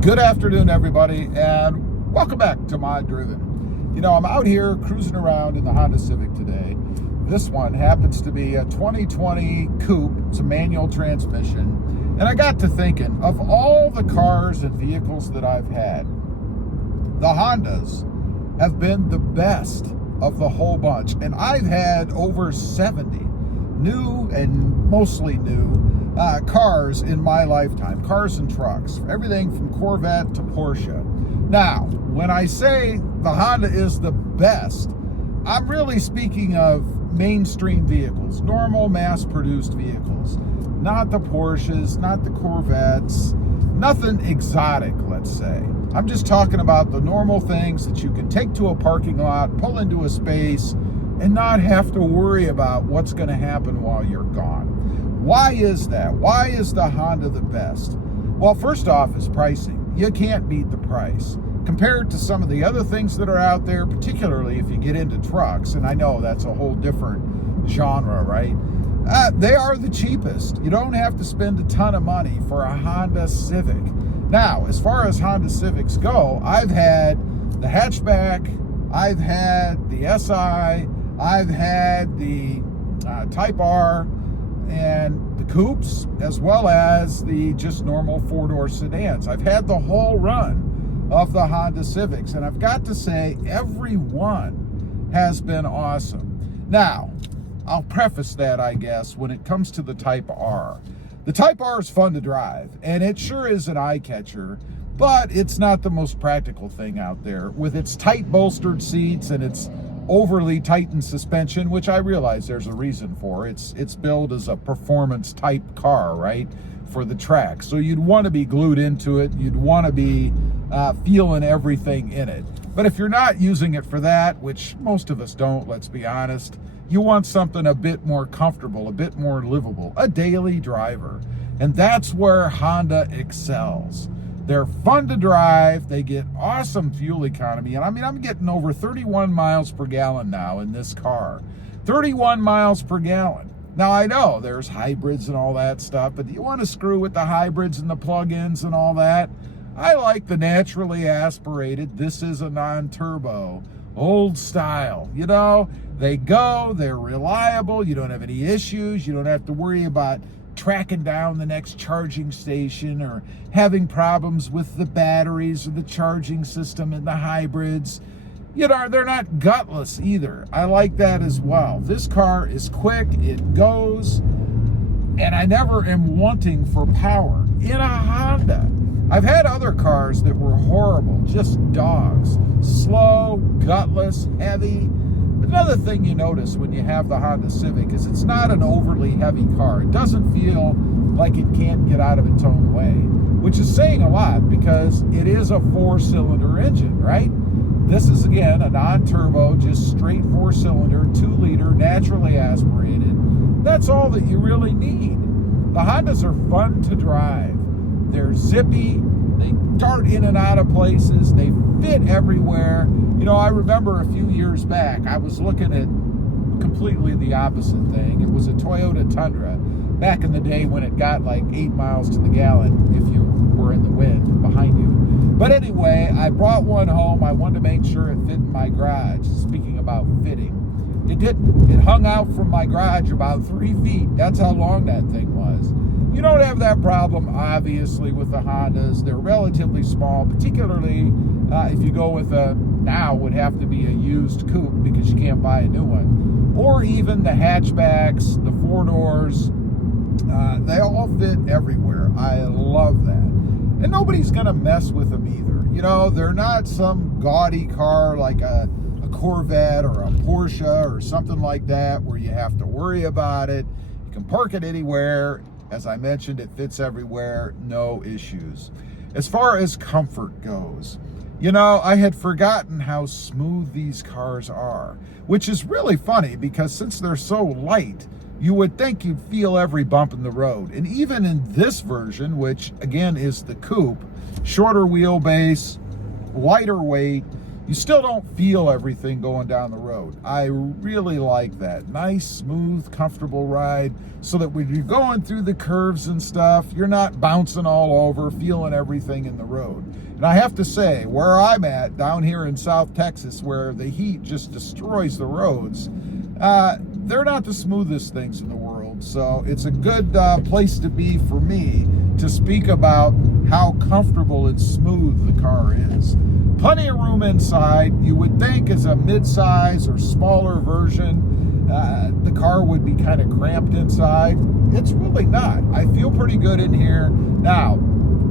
Good afternoon, everybody, and welcome back to Mod Driven. You know, I'm out here cruising around in the Honda Civic today. This one happens to be a 2020 coupe. It's a manual transmission. And I got to thinking, of all the cars and vehicles that I've had, the Hondas have been the best of the whole bunch. And I've had over 70 new and mostly new cars in my lifetime, cars and trucks, everything from Corvette to Porsche. Now, when I say the Honda is the best, I'm really speaking of mainstream vehicles, normal mass-produced vehicles, not the Porsches, not the Corvettes, nothing exotic, let's say. I'm just talking about the normal things that you can take to a parking lot, pull into a space, and not have to worry about what's going to happen while you're gone. Why is that? Why is the Honda the best? Well, first off is pricing. You can't beat the price. Compared to some of the other things that are out there, particularly if you get into trucks, and I know that's a whole different genre, right? They are the cheapest. You don't have to spend a ton of money for a Honda Civic. Now, as far as Honda Civics go, I've had the hatchback, I've had the SI, I've had the Type R, and the coupes, as well as the just normal four-door sedans. I've had the whole run of the Honda Civics, and I've got to say, every one has been awesome. Now, I'll preface that, I guess, when it comes to the Type R. The Type R is fun to drive, and it sure is an eye-catcher, but it's not the most practical thing out there. With its tight bolstered seats and its overly tightened suspension, which I realize there's a reason for. It's billed as a performance type car, right, for the track. So you'd want to be glued into it. You'd want to be feeling everything in it. But if you're not using it for that, which most of us don't, let's be honest, you want something a bit more comfortable, a bit more livable, a daily driver. And that's where Honda excels. They're fun to drive. They get awesome fuel economy. And I mean, I'm getting over 31 miles per gallon now in this car. 31 miles per gallon. Now, I know there's hybrids and all that stuff, but do you want to screw with the hybrids and the plug-ins and all that? I like the naturally aspirated, this is a non-turbo, old style. You know, they go, they're reliable, you don't have any issues, you don't have to worry about tracking down the next charging station or having problems with the batteries or the charging system in the hybrids. You know, they're not gutless either. I like that as well. This car is quick, it goes, and I never am wanting for power in a Honda. I've had other cars that were horrible, just dogs, slow, gutless, heavy. Another thing you notice when you have the Honda Civic is it's not an overly heavy car. It doesn't feel like it can't get out of its own way, which is saying a lot because it is a four-cylinder engine, right? This is, again, a non-turbo, just straight four-cylinder, 2-liter, naturally aspirated. That's all that you really need. The Hondas are fun to drive. They're zippy. They dart in and out of places. They fit everywhere. You know, I remember a few years back, I was looking at completely the opposite thing. It was a Toyota Tundra back in the day when it got like 8 miles to the gallon if you were in the wind behind you. But anyway, I brought one home. I wanted to make sure it fit in my garage. Speaking about fitting, it didn't. It hung out from my garage about 3 feet. That's how long that thing was. You don't have that problem, obviously, with the Hondas. They're relatively small, particularly if you go with now would have to be a used coupe because you can't buy a new one. Or even the hatchbacks, the four doors, they all fit everywhere. I love that. And nobody's going to mess with them either. You know, they're not some gaudy car like a Corvette or a Porsche or something like that where you have to worry about it. You can park it anywhere. As I mentioned, it fits everywhere, no issues. As far as comfort goes, you know, I had forgotten how smooth these cars are, which is really funny because since they're so light, you would think you'd feel every bump in the road. And even in this version, which again is the coupe, shorter wheelbase, lighter weight, you still don't feel everything going down the road. I really like that. Nice, smooth, comfortable ride so that when you're going through the curves and stuff, you're not bouncing all over, feeling everything in the road. And I have to say, where I'm at, down here in South Texas, where the heat just destroys the roads, they're not the smoothest things in the world. So it's a good place to be for me to speak about how comfortable and smooth the car is. Plenty of room inside. You would think as a mid-size or smaller version, the car would be kind of cramped inside. It's really not. I feel pretty good in here. Now,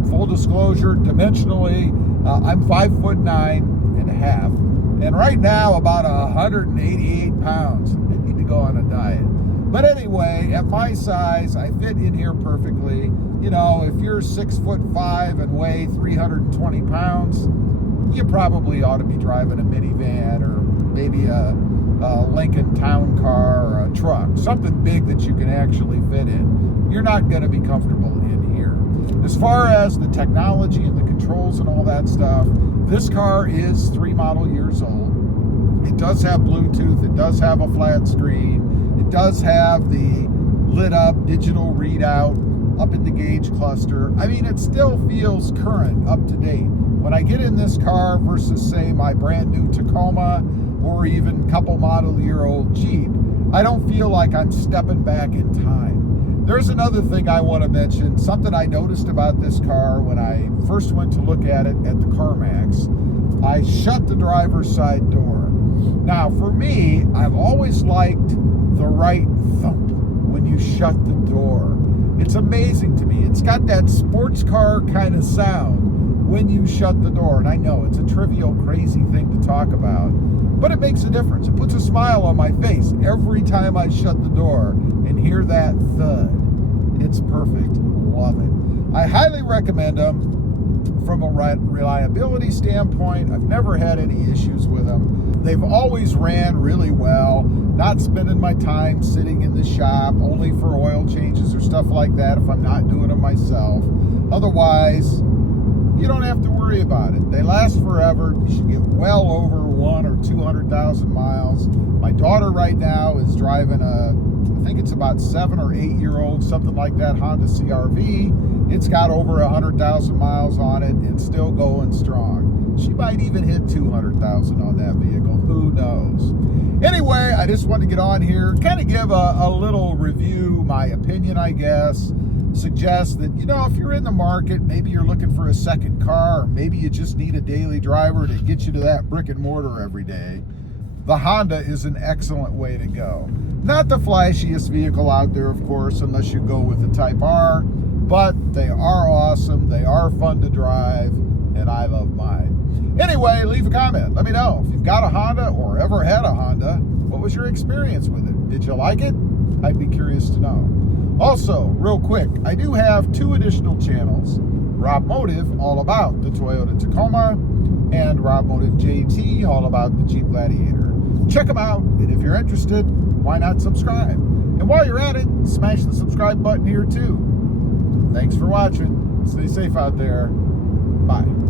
full disclosure, dimensionally, I'm 5'9.5", and right now about 188 pounds. I need to go on a diet. But anyway, at my size, I fit in here perfectly. You know, if you're 6'5" and weigh 320 pounds, you probably ought to be driving a minivan or maybe a Lincoln town car or a truck, something big that you can actually fit in. You're not going to be comfortable in here. As far as the technology and the controls and all that stuff, this car is 3 model years old. It does have Bluetooth. It does have a flat screen. It does have the lit up digital readout up in the gauge cluster. I mean, it still feels current, up to date. When I get in this car versus, say, my brand new Tacoma or even couple model year old Jeep, I don't feel like I'm stepping back in time. There's another thing I want to mention, something I noticed about this car when I first went to look at it at the CarMax. I shut the driver's side door. Now, for me, I've always liked the right thump when you shut the door. It's amazing to me. It's got that sports car kind of sound when you shut the door. And I know it's a trivial, crazy thing to talk about, but it makes a difference. It puts a smile on my face every time I shut the door and hear that thud. It's perfect. Love it. I highly recommend them. From a reliability standpoint, I've never had any issues with them. They've always ran really well, not spending my time sitting in the shop only for oil changes or stuff like that if I'm not doing them myself. Otherwise, you don't have to worry about it. They last forever. You should get well over 100,000 or 200,000 miles. My daughter right now is driving I think it's about 7 or 8 year old, something like that, Honda CR-V. It's got over 100,000 miles on it and still going strong. She might even hit 200,000 on that vehicle. Who knows? Anyway, I just wanted to get on here, kind of give a little review, my opinion, I guess. Suggest that, you know, if you're in the market, maybe you're looking for a second car, or maybe you just need a daily driver to get you to that brick and mortar every day, the Honda is an excellent way to go. Not the flashiest vehicle out there, of course, unless you go with the Type R, but they are awesome, they are fun to drive, and I love mine. Anyway, leave a comment. Let me know if you've got a Honda or ever had a Honda. What was your experience with it? Did you like it? I'd be curious to know. Also, real quick, I do have 2 additional channels. Rob Motive, all about the Toyota Tacoma, and Rob Motive JT, all about the Jeep Gladiator. Check them out, and if you're interested, why not subscribe? And while you're at it, smash the subscribe button here too. Thanks for watching. Stay safe out there. Bye.